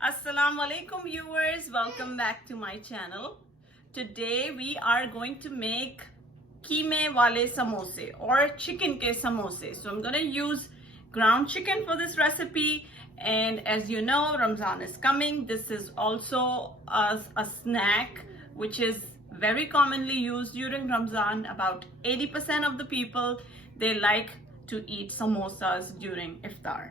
Assalamu alaikum viewers, welcome back to my channel. Today we are going to make qeema wale samose or chicken ke samose. So I'm going to use ground chicken for this recipe, and as you know, Ramzan is coming. This is also a snack which is very commonly used during Ramzan. About 80% of the people, they like to eat samosas during iftar.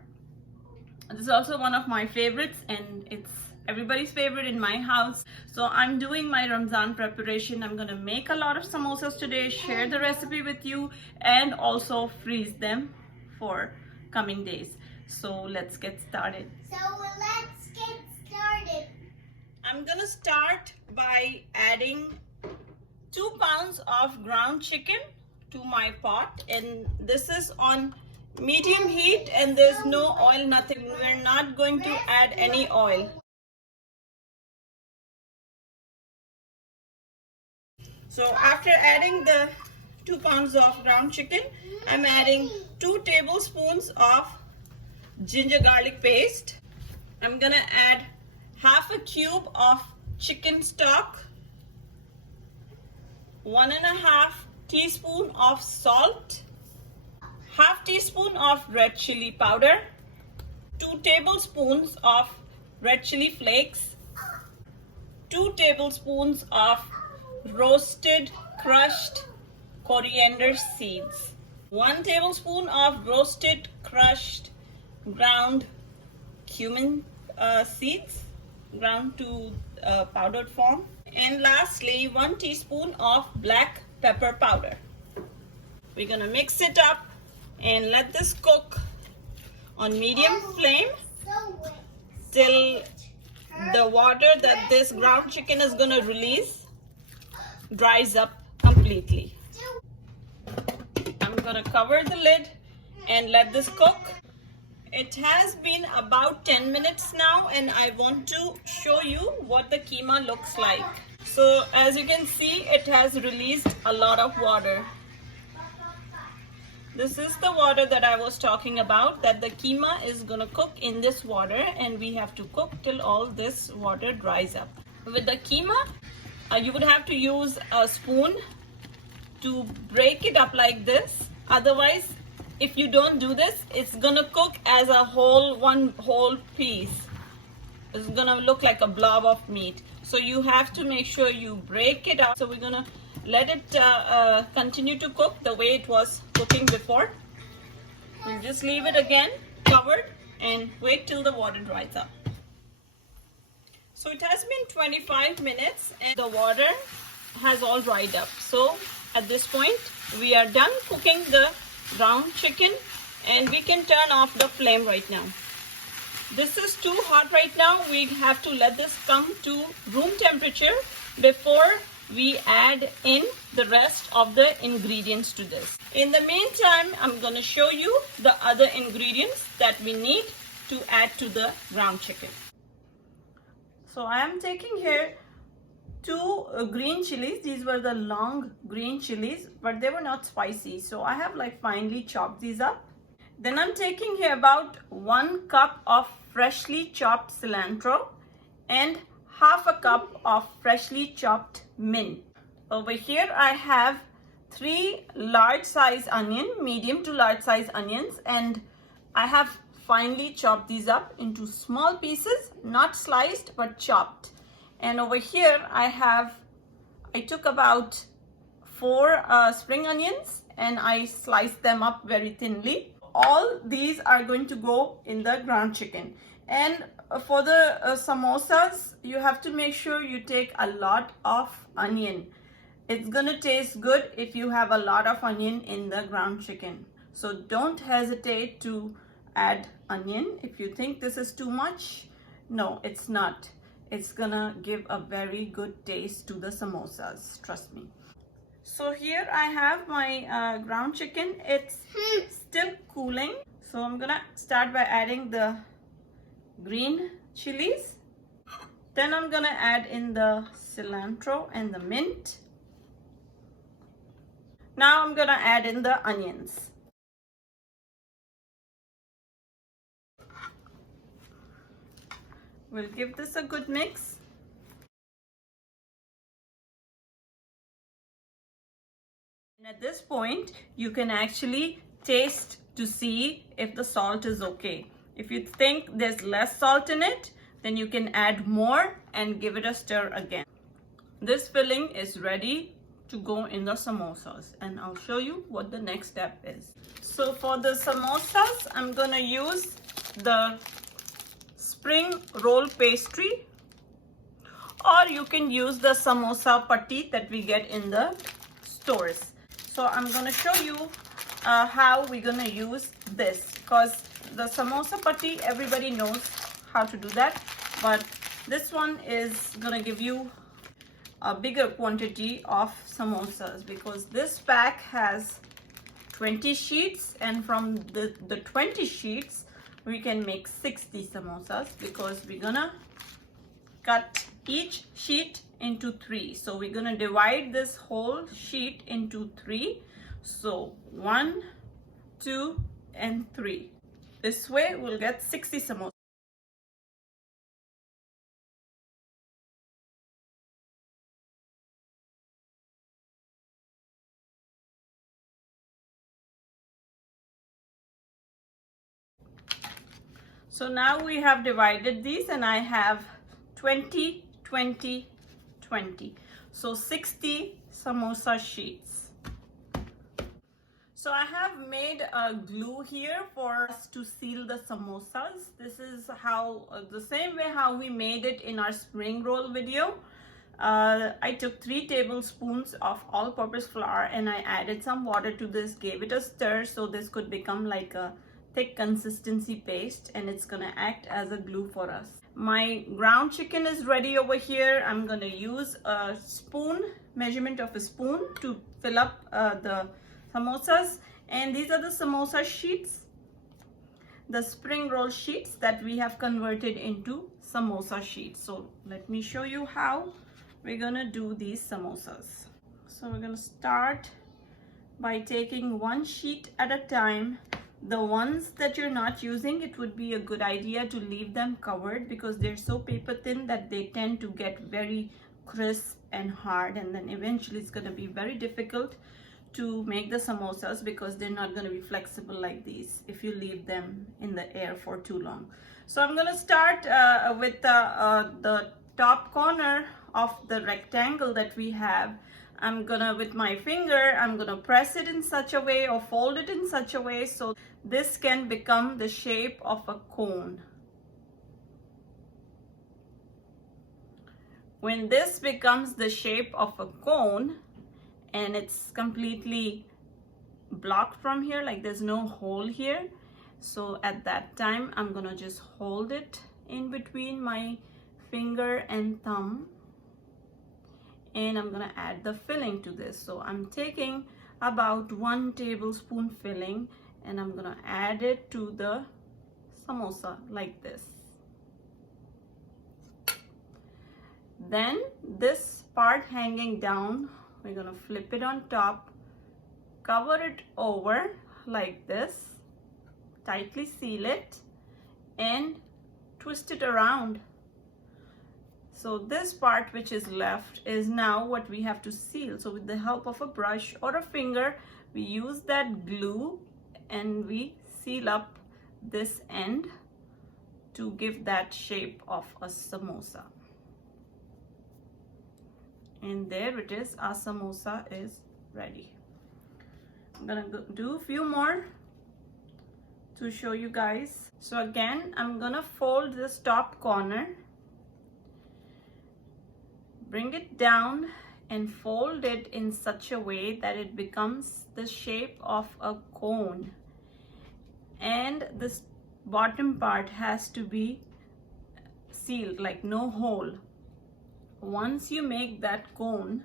This is also one of my favorites, and it's everybody's favorite in my house. So I'm doing my Ramzan preparation. I'm going to make a lot of samosas today, share the recipe with you, and also freeze them for coming days. So let's get started. I'm going to start by adding 2 pounds of ground chicken to my pot, and this is on medium heat and there's no oil, nothing. We're not going to add any oil. So after adding the 2 pounds of ground chicken, I'm adding 2 tablespoons of ginger garlic paste. I'm gonna add half a cube of chicken stock, 1.5 teaspoon of salt, half teaspoon of red chili powder, 2 tablespoons of red chili flakes, 2 tablespoons of roasted crushed coriander seeds, 1 tablespoon of roasted crushed ground cumin seeds, ground to powdered form, and lastly 1 teaspoon of black pepper powder. We're gonna mix it up and let this cook on medium flame till the water that this ground chicken is going to release dries up completely. I'm going to cover the lid and let this cook. It has been about 10 minutes now, and I want to show you what the qeema looks like. So as you can see, it has released a lot of water. This is the water that I was talking about, that the qeema is going to cook in this water, and we have to cook till all this water dries up. With the qeema, you would have to use a spoon to break it up like this. Otherwise, if you don't do this, it's going to cook as a one whole piece. It's going to look like a blob of meat. So you have to make sure you break it up. So we're going to let it continue to cook the way it was cooking before. We'll just leave it again covered and wait till the water dries up. So it has been 25 minutes and the water has all dried up. So at this point we are done cooking the ground chicken, and we can turn off the flame right now. This is too hot right now. We have to let this come to room temperature before we add in the rest of the ingredients to this. In the meantime, I'm going to show you the other ingredients that we need to add to the ground chicken. So I am taking here 2 green chilies. These were the long green chilies, but they were not spicy. So I have like finely chopped these up. Then I'm taking here about 1 cup of freshly chopped cilantro and half a cup of freshly chopped mint. Over here I have 3 large size onion, medium to large size onions, and I have finely chopped these up into small pieces, not sliced but chopped. And over here I took about 4 spring onions and I sliced them up very thinly. All these are going to go in the ground chicken. And for the samosas, you have to make sure you take a lot of onion. It's gonna taste good if you have a lot of onion in the ground chicken. So don't hesitate to add onion. If you think this is too much, no, it's not. It's gonna give a very good taste to the samosas, trust me. So here I have my ground chicken. It's still cooling. So I'm gonna start by adding the green chilies. Then I'm gonna add in the cilantro and the mint. Now I'm gonna add in the onions. We'll give this a good mix. And at this point, you can actually taste to see if the salt is okay. If you think there's less salt in it, then you can add more and give it a stir again. This filling is ready to go in the samosas, and I'll show you what the next step is. So for the samosas, I'm gonna use the spring roll pastry, or you can use the samosa patti that we get in the stores. So I'm gonna show you how we're gonna use this, because the samosa patti, everybody knows how to do that, but this one is gonna give you a bigger quantity of samosas, because this pack has 20 sheets, and from the 20 sheets we can make 60 samosas, because we're gonna cut each sheet into 3. So we're gonna divide this whole sheet into 3. So 1, 2, and 3. This way we'll get 60 samosas. So now we have divided these, and I have 20, 20, 20. So 60 samosa sheets. So I have made a glue here for us to seal the samosas. This is how, the same way how we made it in our spring roll video. I took 3 tablespoons of all-purpose flour, and I added some water to this, gave it a stir so this could become like a thick consistency paste, and it's gonna act as a glue for us. My ground chicken is ready over here. I'm gonna use a spoon, measurement of a spoon, to fill up the samosas. And these are the samosa sheets, the spring roll sheets that we have converted into samosa sheets. So let me show you how we're gonna do these samosas. So we're gonna start by taking one sheet at a time. The ones that you're not using, it would be a good idea to leave them covered, because they're so paper thin that they tend to get very crisp and hard, and then eventually it's going to be very difficult to make the samosas, because they're not going to be flexible like these if you leave them in the air for too long. So I'm going to start with the top corner of the rectangle that we have. I'm gonna, with my finger, I'm gonna press it in such a way, or fold it in such a way, so this can become the shape of a cone. When this becomes the shape of a cone, and it's completely blocked from here, like there's no hole here, so at that time I'm gonna just hold it in between my finger and thumb, and I'm gonna add the filling to this. So I'm taking about 1 tablespoon filling, and I'm gonna add it to the samosa like this. Then this part hanging down, we're gonna flip it on top, cover it over like this, tightly seal it, and twist it around. So this part which is left is now what we have to seal. So with the help of a brush or a finger, we use that glue and we seal up this end to give that shape of a samosa. And there it is, our samosa is ready. I'm gonna do a few more to show you guys. So again, I'm gonna fold this top corner, bring it down and fold it in such a way that it becomes the shape of a cone, and this bottom part has to be sealed, like no hole. Once you make that cone,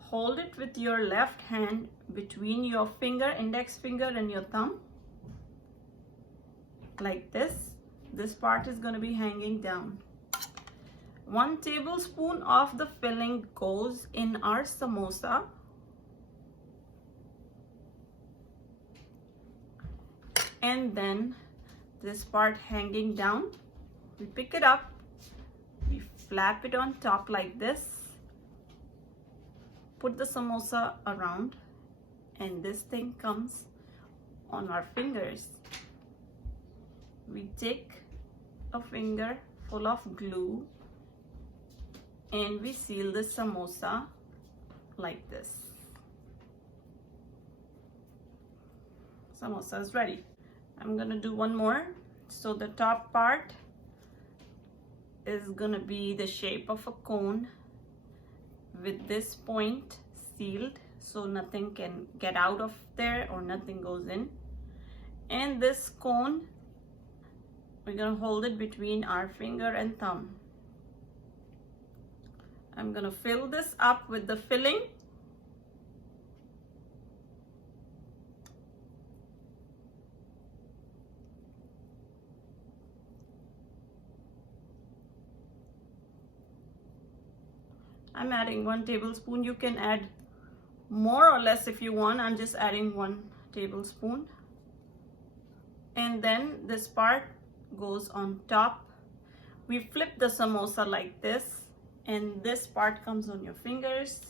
hold it with your left hand between your finger, index finger, and your thumb like this. This part is going to be hanging down. 1 tablespoon of the filling goes in our samosa, and then this part hanging down, We pick it up, we flap it on top like this, put the samosa around, and this thing comes on our fingers. We take a finger full of glue and we seal the samosa like this. Samosa is ready. I'm gonna do one more. So the top part is gonna be the shape of a cone with this point sealed so nothing can get out of there or nothing goes in. And this cone, we're gonna hold it between our finger and thumb. I'm gonna fill this up with the filling. I'm adding 1 tablespoon. You can add more or less if you want. I'm just adding 1 tablespoon. And then this part goes on top. We flip the samosa like this, and this part comes on your fingers,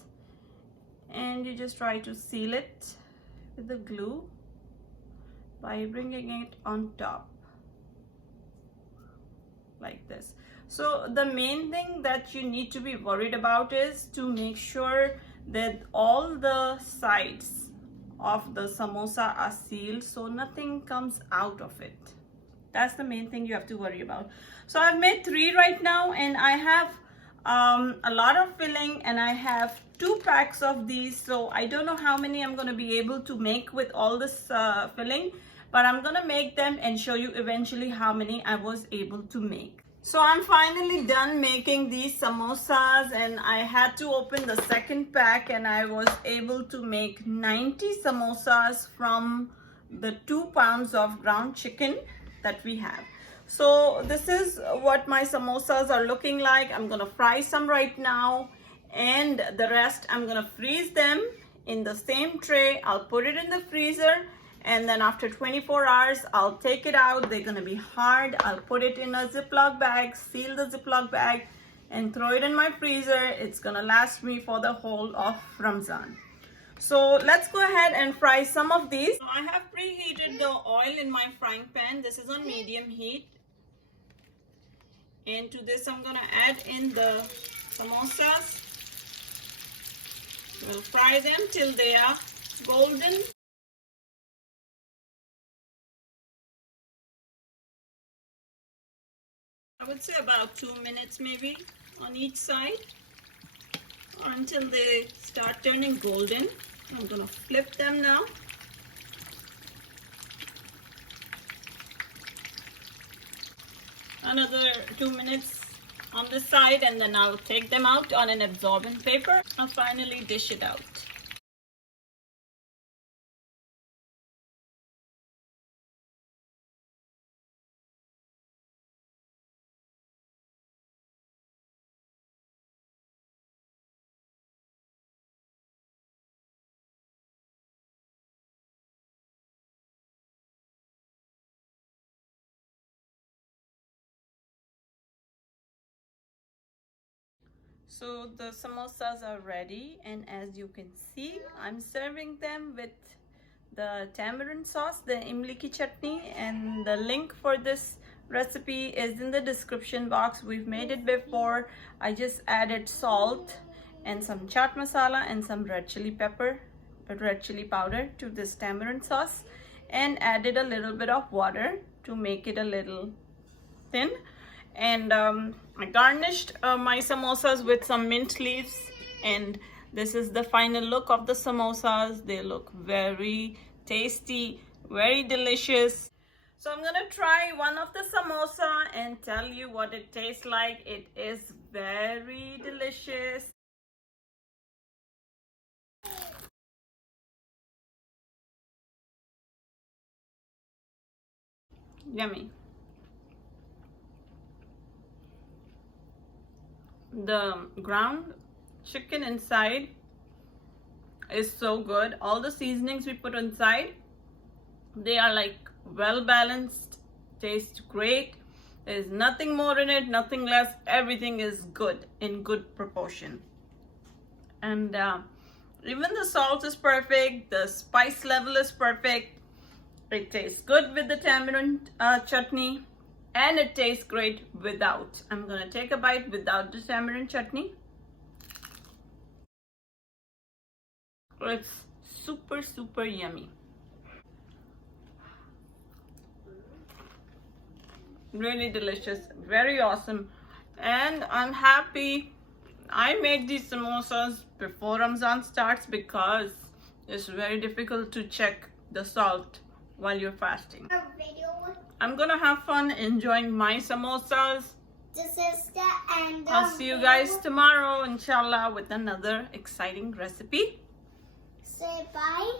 and you just try to seal it with the glue by bringing it on top like this. So the main thing that you need to be worried about is to make sure that all the sides of the samosa are sealed so nothing comes out of it. That's the main thing you have to worry about. So I've made 3 right now, and I have a lot of filling, and I have 2 packs of these. So I don't know how many I'm going to be able to make with all this filling, but I'm going to make them and show you eventually how many I was able to make. So I'm finally done making these samosas, and I had to open the second pack, and I was able to make 90 samosas from the 2 pounds of ground chicken that we have. So this is what my samosas are looking like. I'm gonna fry some right now, and the rest I'm gonna freeze them in the same tray. I'll put it in the freezer, and then after 24 hours I'll take it out. They're gonna be hard. I'll put it in a Ziploc bag, seal the Ziploc bag, and throw it in my freezer. It's gonna last me for the whole of Ramzan. So let's go ahead and fry some of these. So I have preheated the oil in my frying pan. This is on medium heat. And to this I'm gonna add in the samosas. We'll fry them till they are golden. I would say about 2 minutes maybe on each side, or until they start turning golden. I'm gonna flip them now. Another 2 minutes on this side, and then I'll take them out on an absorbent paper. I'll finally dish it out. So the samosas are ready, and as you can see, I'm serving them with the tamarind sauce, the Imli Ki Chutney, and the link for this recipe is in the description box. We've made it before. I just added salt and some chaat masala and some red chili powder to this tamarind sauce, and added a little bit of water to make it a little thin. And I garnished my samosas with some mint leaves, and this is the final look of the samosas. They look very tasty, very delicious. So I'm gonna try one of the samosa and tell you what it tastes like. It is very delicious. Yummy. The ground chicken inside is so good. All the seasonings we put inside, they are like well balanced, taste great. There's nothing more in it, nothing less. Everything is good, in good proportion. And even the salt is perfect. The spice level is perfect. It tastes good with the tamarind chutney. And it tastes great without. I'm gonna take a bite without the tamarind chutney. It's super, super yummy. Really delicious, very awesome. And I'm happy I made these samosas before Ramzan starts because it's very difficult to check the salt while you're fasting. I'm gonna have fun enjoying my samosas. This is the end. I'll see you guys tomorrow, inshallah, with another exciting recipe. Say bye.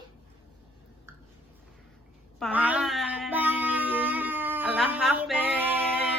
Bye. Bye. Allah Hafiz.